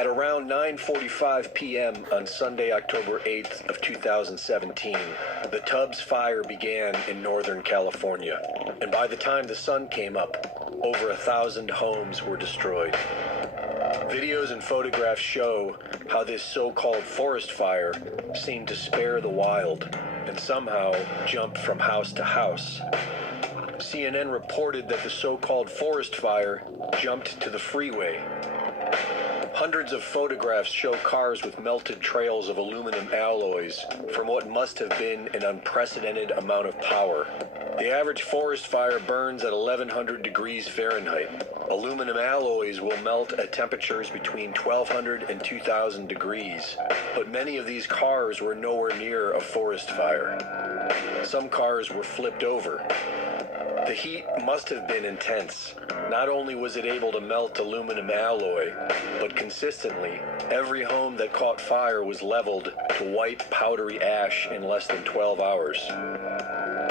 At around 9:45 p.m. on Sunday, October 8th of 2017, the Tubbs Fire began in Northern California, and by the time the sun came up, over 1,000 homes were destroyed. Videos and photographs show how this so-called forest fire seemed to spare the wild and somehow jumped from house to house. CNN reported that the so-called forest fire jumped to the freeway. Hundreds of photographs show cars with melted trails of aluminum alloys from what must have been an unprecedented amount of power. The average forest fire burns at 1,100 degrees Fahrenheit. Aluminum alloys will melt at temperatures between 1,200 and 2,000 degrees, but many of these cars were nowhere near a forest fire. Some cars were flipped over. The heat must have been intense. Not only was it able to melt aluminum alloy, but consistently, every home that caught fire was leveled to white, powdery ash in less than 12 hours.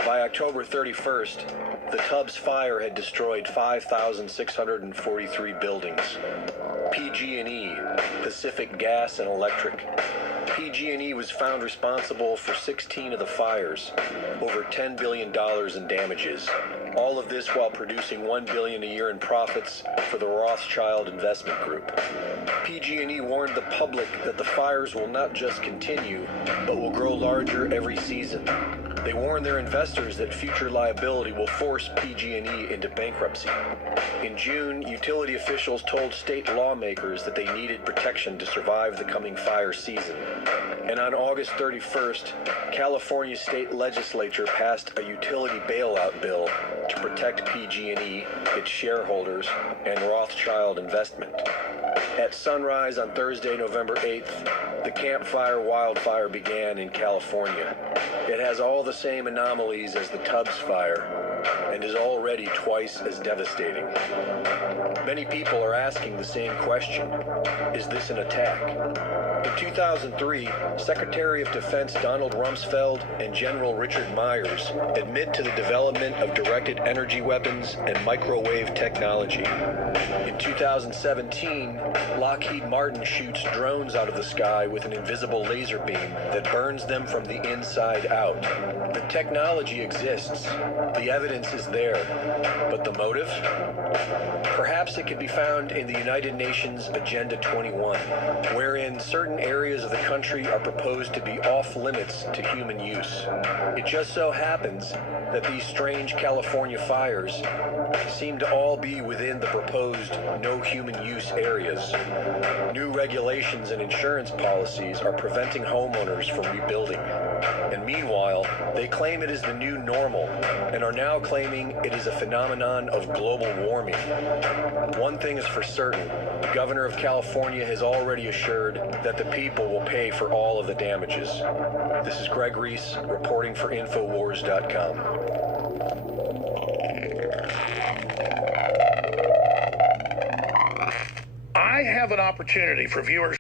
By October 31st, the Tubbs Fire had destroyed 5,643 buildings. PG&E, Pacific Gas and Electric. PG&E was found responsible for 16 of the fires, over $10 billion in damages. All of this while producing $1 billion a year in profits for the Rothschild Investment Group. PG&E warned the public that the fires will not just continue, but will grow larger every season. They warned their investors that future liability will force PG&E into bankruptcy. In June, utility officials told state lawmakers that they needed protection to survive the coming fire season. And on August 31st, California state legislature passed a utility bailout bill to protect PG&E, its shareholders, and Rothschild Investment. At sunrise on Thursday, November 8th, the Camp Fire wildfire began in California. It has all the same anomalies as the Tubbs Fire and is already twice as devastating. Many people are asking the same question: is this an attack? In 2003, Secretary of Defense Donald Rumsfeld and General Richard Myers admit to the development of directed energy weapons and microwave technology. In 2017, Lockheed Martin shoots drones out of the sky with an invisible laser beam that burns them from the inside out. The technology exists. The evidence is there. But the motive? Perhaps it could be found in the United Nations Agenda 21, wherein certain areas of the country are proposed to be off limits to human use. It just so happens that these strange California fires seem to all be within the proposed no human use areas. New regulations and insurance policies are preventing homeowners from rebuilding. And meanwhile, they claim it is the new normal and are now claiming it is a phenomenon of global warming. One thing is for certain: the governor of California has already assured that the people will pay for all of the damages. This is Greg Reese reporting for Infowars.com. I have an opportunity for viewers